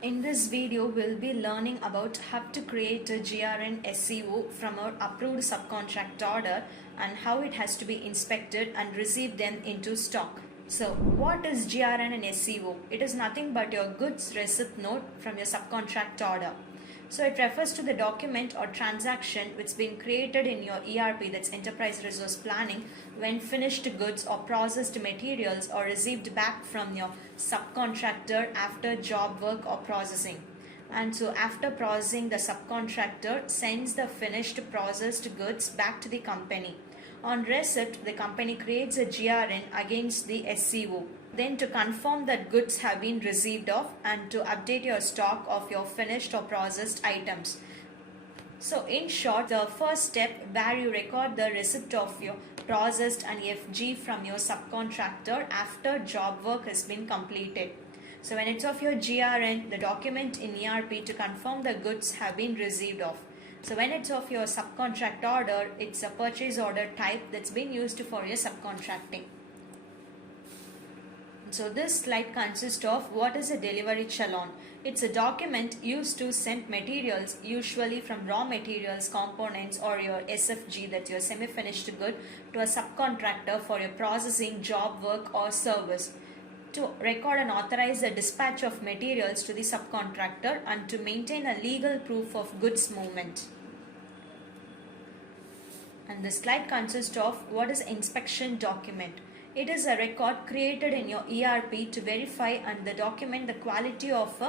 In this video, we'll be learning about how to create a GRN SEO from our approved subcontract order and how it has to be inspected and receive them into stock. So, what is GRN and SEO? It is nothing but your goods receipt note from your subcontract order. So it refers to the document or transaction which has been created in your ERP, that's Enterprise Resource Planning, when finished goods or processed materials are received back from your subcontractor after job work or processing. And so after processing, the subcontractor sends the finished processed goods back to the company. On receipt, the company creates a GRN against the SEO. Then to confirm that goods have been received of and to update your stock of your finished or processed items. So in short, the first step where you record the receipt of your processed and FG from your subcontractor after job work has been completed. So when it's of your GRN, the document in ERP to confirm the goods have been received of. So when it's of your subcontract order, it's a purchase order type that's been used for your subcontracting. So this slide consists of what is a delivery challan. It's a document used to send materials, usually from raw materials, components or your SFG, that's your semi-finished good, to a subcontractor for your processing, job work or service, to record and authorize the dispatch of materials to the subcontractor and to maintain a legal proof of goods movement. And the slide consists of what is inspection document. It is a record created in your ERP to verify and document the quality of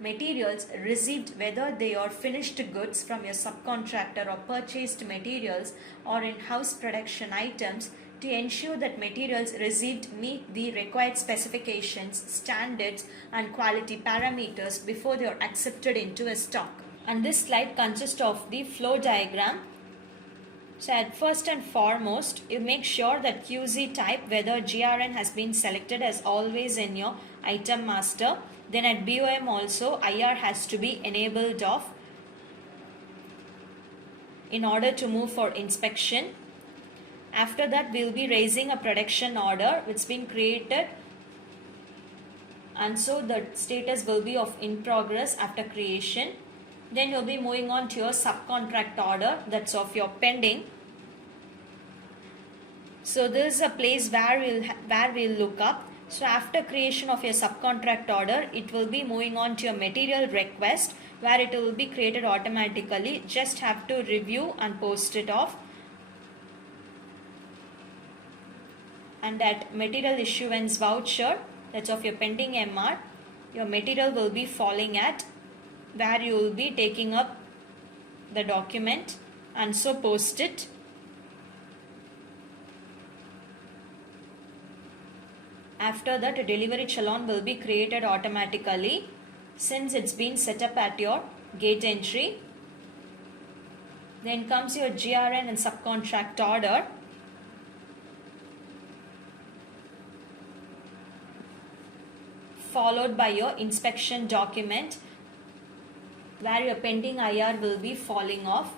materials received, whether they are finished goods from your subcontractor or purchased materials or in-house production items, to ensure that materials received meet the required specifications, standards and quality parameters before they are accepted into a stock. And this slide consists of the flow diagram. So at first and foremost, you make sure that QZ type, whether GRN has been selected as always in your item master. Then at BOM also, IR has to be enabled off in order to move for inspection. After that, we will be raising a production order which has been created, and so the status will be of in progress after creation. Then you'll be moving on to your subcontract order, that's of your pending. So this is a place where we'll look up. So after creation of your subcontract order, it will be moving on to your material request, where it will be created automatically. Just have to review and post it off. And at material issuance voucher, that's of your pending MR, your material will be falling at, where you will be taking up the document and so post it. After that, a delivery challan will be created automatically since it's been set up at your gate entry. Then comes your GRN and subcontract order. Followed by your inspection document, where your pending IR will be falling off.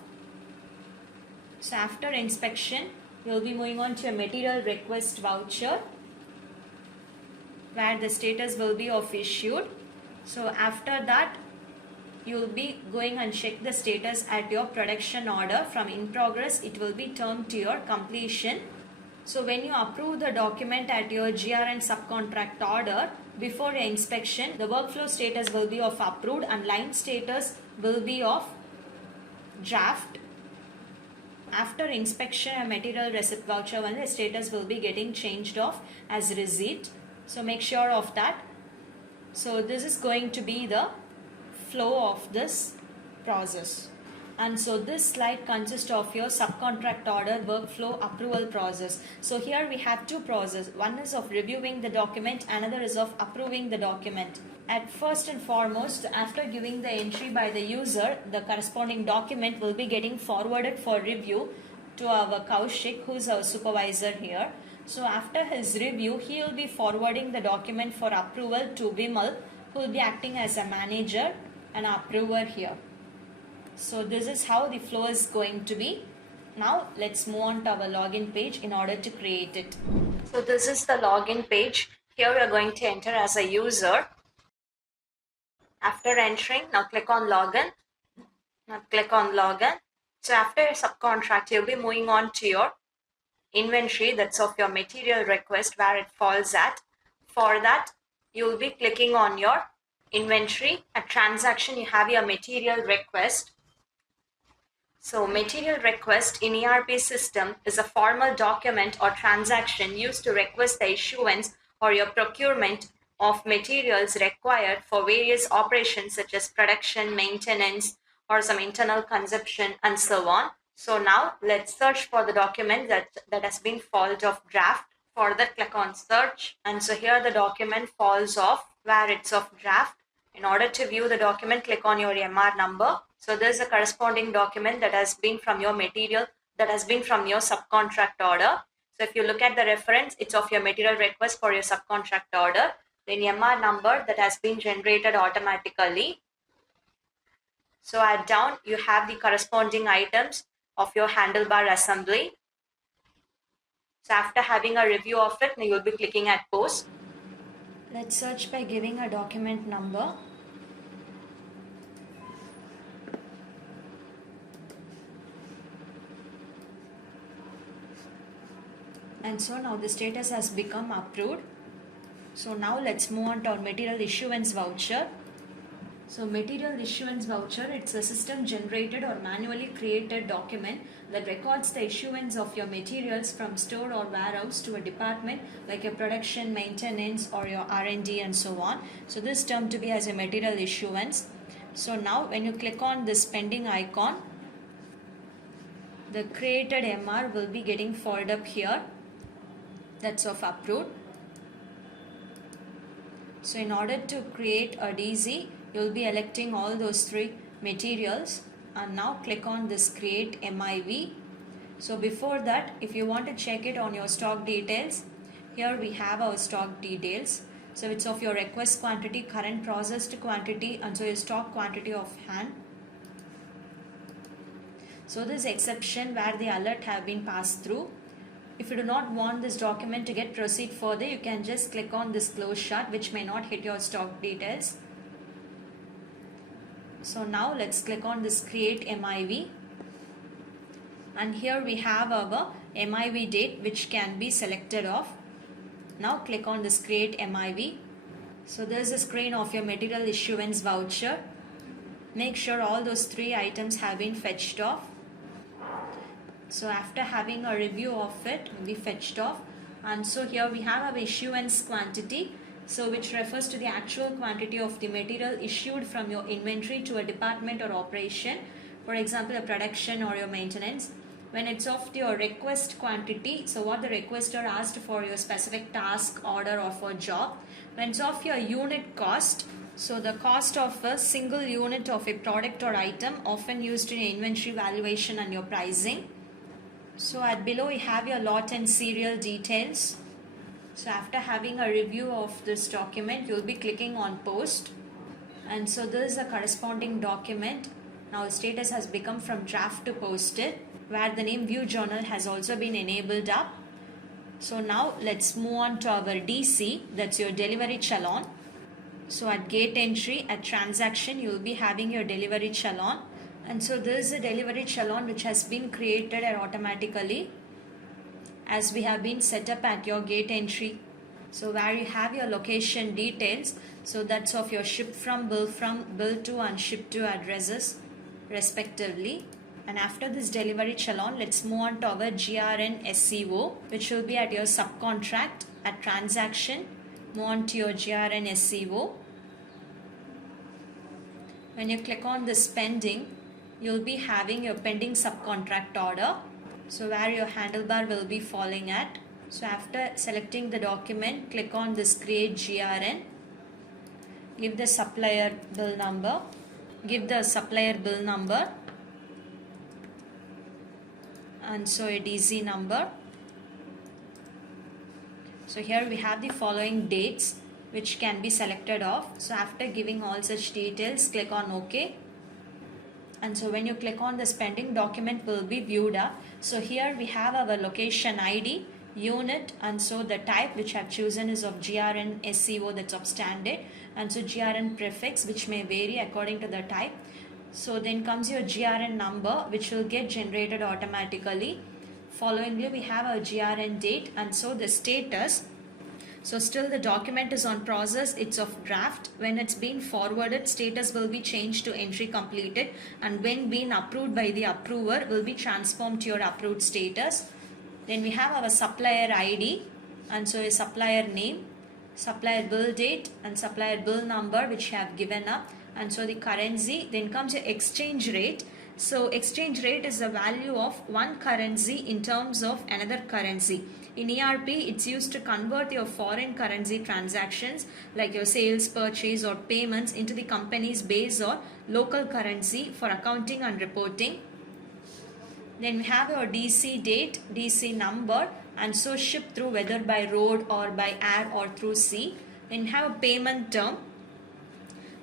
So after inspection, you will be moving on to a material request voucher, where the status will be of issued. So after that, you will be going and check the status at your production order. From in progress, it will be turned to your completion. So when you approve the document at your GRN subcontract order, before your inspection, the workflow status will be of approved and line status will be of draft. After inspection and material receipt voucher, when the status will be getting changed off as receipt. So make sure of that. So this is going to be the flow of this process. And so this slide consists of your subcontract order workflow approval process. So here we have two processes. One is of reviewing the document, another is of approving the document. At first and foremost, after giving the entry by the user, the corresponding document will be getting forwarded for review to our Kaushik, who is our supervisor here. So after his review, he will be forwarding the document for approval to Vimal, who will be acting as a manager and approver here. So this is how the flow is going to be. Now let's move on to our login page in order to create it. So this is the login page. Here we are going to enter as a user. After entering, now click on login. Now click on login. So after your subcontract, you'll be moving on to your inventory, that's of your material request, where it falls at. For that, you'll be clicking on your inventory. At transaction, you have your material request. So material request in ERP system is a formal document or transaction used to request the issuance or your procurement of materials required for various operations such as production, maintenance, or some internal consumption and so on. So now let's search for the document that has been fallen off draft. For that, click on search, and so here the document falls off where it's of draft. In order to view the document, click on your MR number. So this is a corresponding document that has been from your material, that has been from your subcontract order. So if you look at the reference, it's of your material request for your subcontract order. Then MR number that has been generated automatically. So at down, you have the corresponding items of your handlebar assembly. So after having a review of it, you will be clicking at post. Let's search by giving a document number. And so now the status has become approved. So now let's move on to our material issuance voucher. So material issuance voucher, it's a system generated or manually created document that records the issuance of your materials from store or warehouse to a department like your production, maintenance, or your R&D and so on. So this term to be as a material issuance. So now when you click on this pending icon, the created MR will be getting followed up here. That's of approved. So in order to create a DC, you'll be electing all those three materials and now click on this create MIV. So before that, if you want to check it on your stock details, here we have our stock details. So it's of your request quantity, current processed quantity, and so your stock quantity of hand. So this exception where the alert have been passed through. If you do not want this document to get proceed further, you can just click on this close shut, which may not hit your stock details. So now let's click on this create MIV. And here we have our MIV date, which can be selected off. Now click on this create MIV. So there's a screen of your material issuance voucher. Make sure all those three items have been fetched off. So after having a review of it, we fetched off. And so here we have our issuance quantity, so which refers to the actual quantity of the material issued from your inventory to a department or operation, for example a production or your maintenance. When it's of your request quantity, so what the requester asked for your specific task, order, or for job. When it's of your unit cost, so the cost of a single unit of a product or item often used in inventory valuation and your pricing. So at below you have your lot and serial details. So after having a review of this document, you'll be clicking on post. And so this is a corresponding document. Now status has become from draft to posted, where the name view journal has also been enabled up. So now let's move on to our DC, that's your delivery challan. So at gate entry, at transaction, you'll be having your delivery challan. And so this is a delivery challan which has been created automatically as we have been set up at your gate entry. So where you have your location details, so that's of your ship from, bill to, and ship to addresses respectively. And after this delivery challan, let's move on to our GRN SCO, which will be at your subcontract. At transaction, move on to your GRN SCO. When you click on this pending, you'll be having your pending subcontract order, so where your handlebar will be falling at. So after selecting the document, click on this create GRN, give the supplier bill number, and so a DC number. So here we have the following dates which can be selected off. So after giving all such details, click on OK. And so when you click on the pending document will be viewed up. So here we have our location ID, unit, and so the type which I've chosen is of GRN SCO, that's of standard. and so GRN prefix, which may vary according to the type. So then comes your GRN number, which will get generated automatically. Followingly, we have a GRN date, and so the status. So still the document is on process, it's of draft. When it's been forwarded, status will be changed to entry completed, and when been approved by the approver, will be transformed to your approved status. Then we have our supplier ID, and so a supplier name, supplier bill date, and supplier bill number, which you have given up, and so the currency. Then comes your exchange rate. So exchange rate is the value of one currency in terms of another currency. In ERP, it's used to convert your foreign currency transactions like your sales, purchase or payments into the company's base or local currency for accounting and reporting. Then we have your DC date, DC number, and so shipped through whether by road or by air or through sea. Then we have a payment term.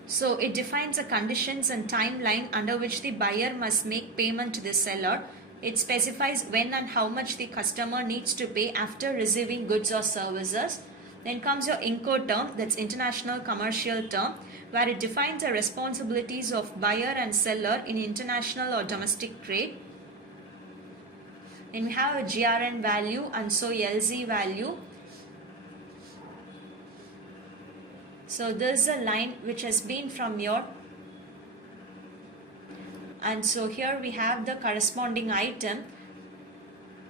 So it defines the conditions and timeline under which the buyer must make payment to the seller. It specifies when and how much the customer needs to pay after receiving goods or services. Then comes your Incoterm, that's international commercial term, where it defines the responsibilities of buyer and seller in international or domestic trade. Then we have a GRN value and so LZ value. So this is a line which has been from your, and so here we have the corresponding item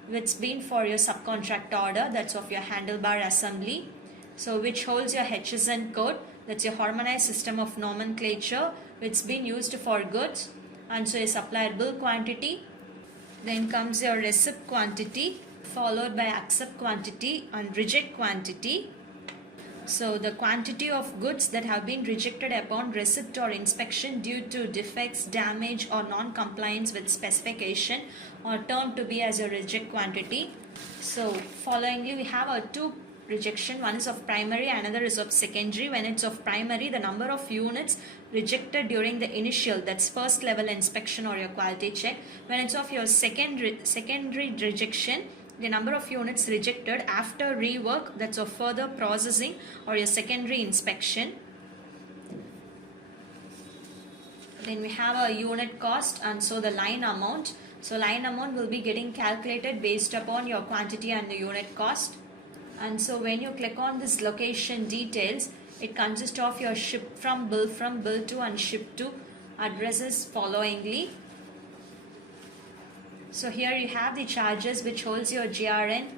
which been for your subcontract order, that's of your handlebar assembly. So which holds your HSN code, that's your harmonized system of nomenclature, which been used for goods, and so a supplier bill quantity. Then comes your receipt quantity, followed by accept quantity and reject quantity. So the quantity of goods that have been rejected upon receipt or inspection due to defects, damage or non-compliance with specification are termed to be as a reject quantity. So followingly we have our two rejection, one is of primary, another is of secondary. When it's of primary, the number of units rejected during the initial, that's first level inspection or your quality check. When it's of your secondary rejection, the number of units rejected after rework, that's of further processing or your secondary inspection. Then we have a unit cost and so the line amount. So line amount will be getting calculated based upon your quantity and the unit cost. And so when you click on this location details, it consists of your ship from, bill to and ship to addresses followingly. So here you have the charges which holds your GRN,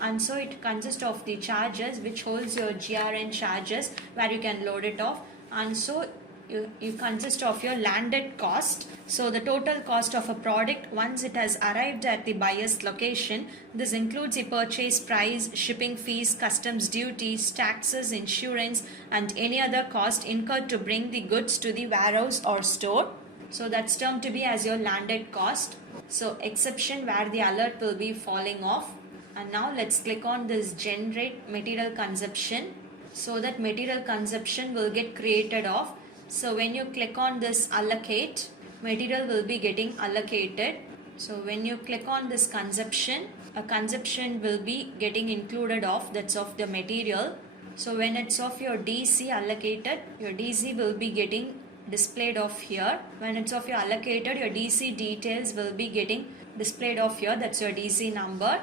and so it consists of the charges which holds your GRN charges where you can load it off, and so you consist of your landed cost. So the total cost of a product once it has arrived at the buyer's location, this includes the purchase price, shipping fees, customs duties, taxes, insurance and any other cost incurred to bring the goods to the warehouse or store. So that's termed to be as your landed cost. So exception where the alert will be falling off. And now let's click on this generate material consumption, so that material consumption will get created off. So when you click on this allocate, material will be getting allocated. So when you click on this consumption, a consumption will be getting included off, that's of the material. So when it's of your DC allocated, your DC will be getting displayed off here. When it's of your allocated, your DC details will be getting displayed off here, that's your DC number.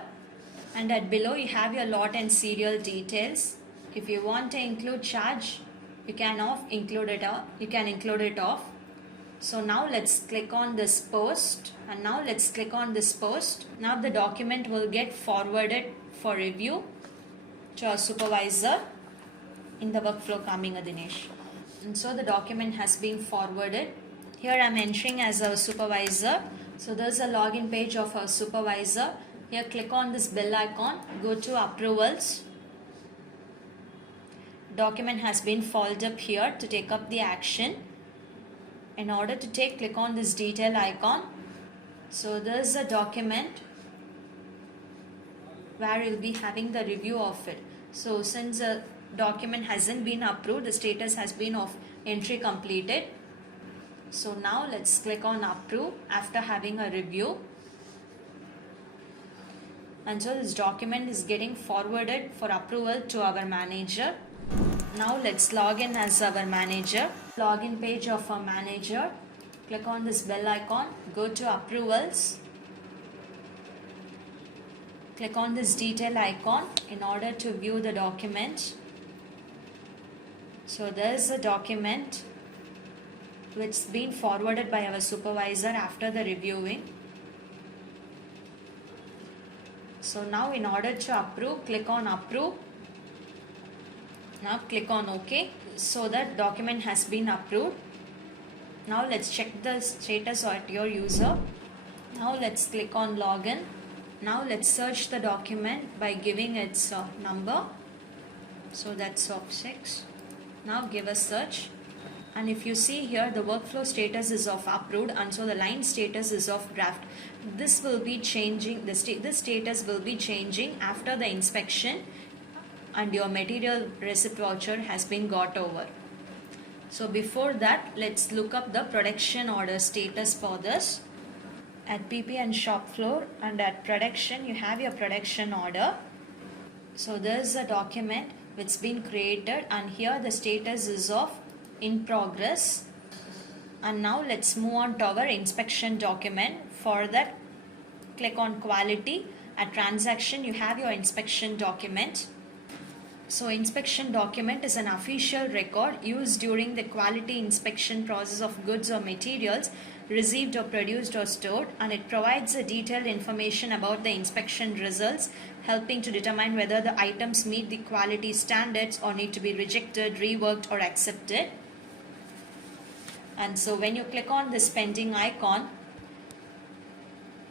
And at below you have your lot and serial details. If you want to include charge, you can include it off. So now let's click on this post, and now let's click on this post. Now the document will get forwarded for review to our supervisor in the workflow coming Dinesh. And so the document has been forwarded. Here I'm entering as a supervisor. So there's a login page of our supervisor. Here click on this bell icon, go to approvals. Document has been folded up here to take up the action. In order to take, click on this detail icon. So there's a document where you'll be having the review of it. So since the document hasn't been approved, the status has been of entry completed. So now let's click on approve after having a review. And so this document is getting forwarded for approval to our manager. Now let's log in as our manager. Login page of our manager. Click on this bell icon. Go to approvals. Click on this detail icon in order to view the document. So there is a document which has been forwarded by our supervisor after the reviewing. So now in order to approve, click on approve. Now click on OK. So that document has been approved. Now let's check the status at your user. Now let's click on login. Now let's search the document by giving its number. So that's of 6. Now give a search. And if you see here, the workflow status is of approved, and so the line status is of draft. This will be changing, this status will be changing after the inspection and your material receipt voucher has been got over. So before that, let's look up the production order status for this. At PP and shop floor and at production, you have your production order. So there is a document which has been created, and here the status is of in progress. And now let's move on to our inspection document. For that, click on quality. At transaction, you have your inspection document. So inspection document is an official record used during the quality inspection process of goods or materials received or produced or stored, and it provides a detailed information about the inspection results, helping to determine whether the items meet the quality standards or need to be rejected, reworked or accepted. And so when you click on this pending icon,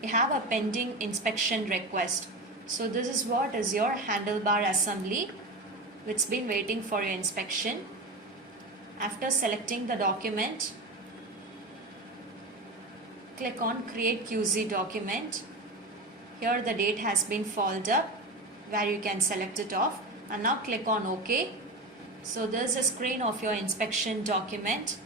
you have a pending inspection request. So this is what is your handlebar assembly which has been waiting for your inspection. After selecting the document, click on create QC document. Here the date has been followed up where you can select it off, and now click on OK. So this is a screen of your inspection document,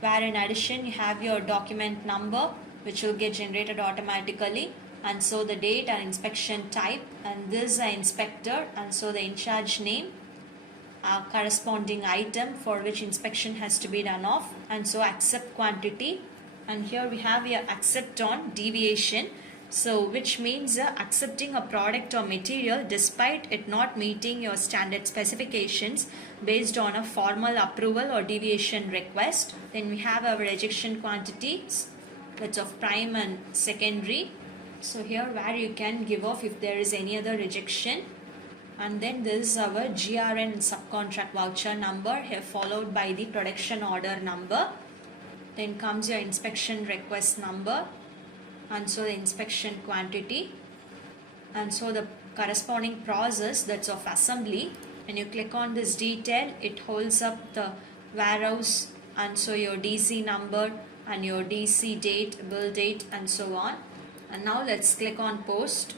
where in addition you have your document number which will get generated automatically, and so the date and inspection type, and this is an inspector, and so the in charge name, corresponding item for which inspection has to be done off, and so accept quantity, and here we have your accept on deviation, so which means accepting a product or material despite it not meeting your standard specifications based on a formal approval or deviation request. Then we have our rejection quantities, which of prime and secondary. So here where you can give off if there is any other rejection. And then this is our GRN subcontract voucher number, here followed by the production order number. Then comes your inspection request number, and so the inspection quantity, and so the corresponding process, that's of assembly. When you click on this detail, it holds up the warehouse, and so your DC number and your DC date, bill date, and so on. And now let's click on post.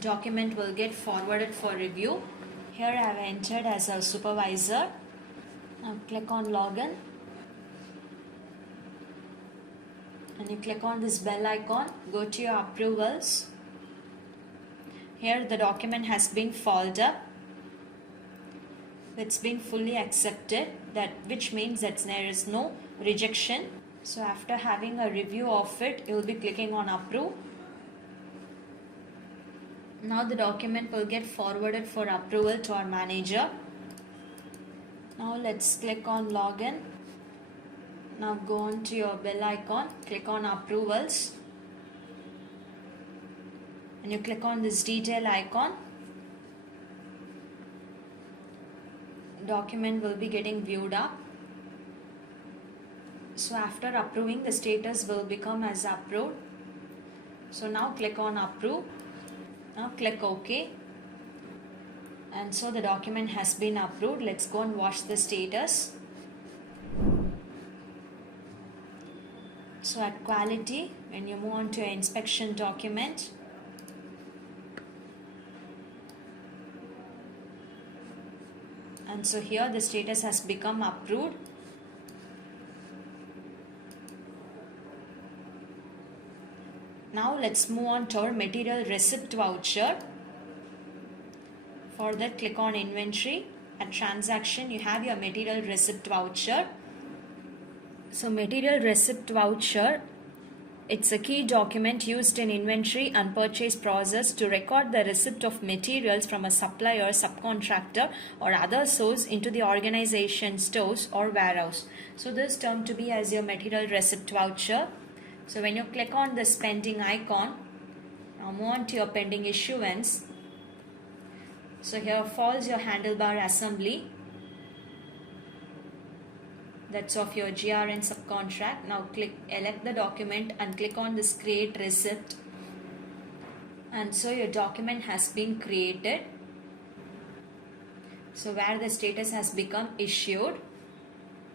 Document will get forwarded for review. Here I have entered as a supervisor. Now click on login, and you click on this bell icon. Go to your approvals. Here the document has been followed up. It's been fully accepted, that which means that there is no rejection. So after having a review of it, you will be clicking on approve. Now the document will get forwarded for approval to our manager. Now let's click on login. Now go on to your bell icon, click on approvals, and you click on this detail icon. Document will be getting viewed up. So after approving, the status will become as approved. So now click on approve. Now click OK. And so the document has been approved. Let's go and watch the status. So at quality, when you move on to your inspection document, and so here the status has become approved. Now let's move on to our material receipt voucher. For that, click on inventory. At transaction, you have your material receipt voucher. So material receipt voucher, it's a key document used in inventory and purchase process to record the receipt of materials from a supplier, subcontractor or other source into the organization stores or warehouse. So this term to be as your material receipt voucher. So when you click on the spending icon, now move on to your pending issuance. So here falls your handlebar assembly. That's of your GRN subcontract. Now elect the document and click on this create receipt. And so your document has been created. So where the status has become issued.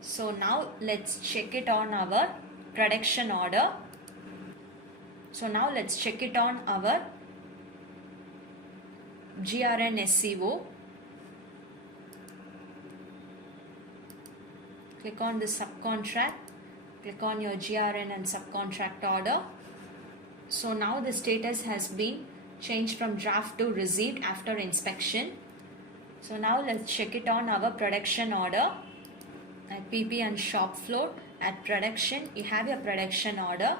So now let's check it on our production order. So now let's check it on our GRN SCO. Click on the subcontract, click on your GRN and subcontract order. So now the status has been changed from draft to received after inspection. So now let's check it on our production order. At PP and shop floor, at production, you have your production order.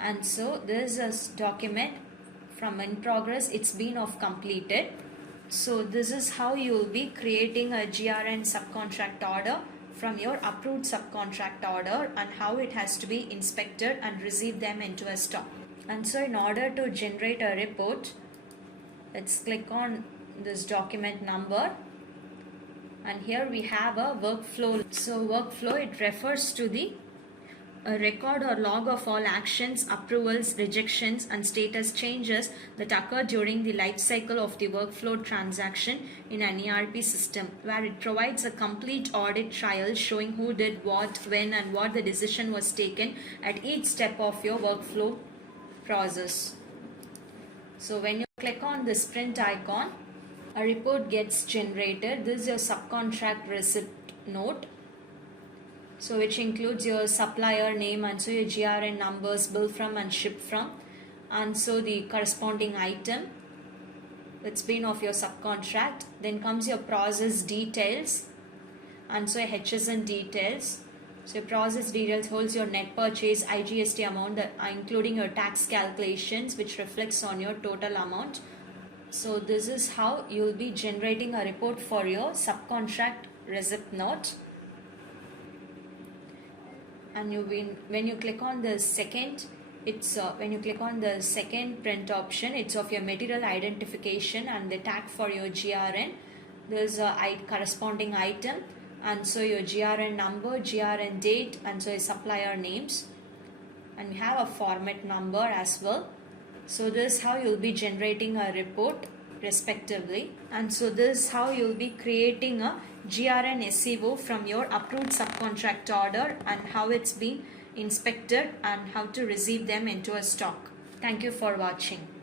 And so this is a document from in progress, it's been of completed. So this is how you will be creating a GRN subcontract order from your approved subcontract order and how it has to be inspected and receive them into a stock. And so in order to generate a report, let's click on this document number, and here we have a workflow. So workflow, it refers to the a record or log of all actions, approvals, rejections and status changes that occur during the life cycle of the workflow transaction in an ERP system, where it provides a complete audit trail showing who did what, when and what the decision was taken at each step of your workflow process. So when you click on the sprint icon, a report gets generated. This is your subcontract receipt note. So which includes your supplier name and so your GRN numbers, bill from and ship from, and so the corresponding item that's been of your subcontract. Then comes your process details and so your HSN details. So your process details holds your net purchase, IGST amount, that including your tax calculations, which reflects on your total amount. So this is how you will be generating a report for your subcontract receipt note. And when you click on the second, when you click on the second print option, it's of your material identification and the tag for your GRN. There's a corresponding item and so your GRN number, GRN date and so your supplier names, and we have a format number as well. So this is how you'll be generating a report respectively. And so this is how you'll be creating a GRN SCO from your approved subcontract order and how it's been inspected and how to receive them into a stock. Thank you for watching.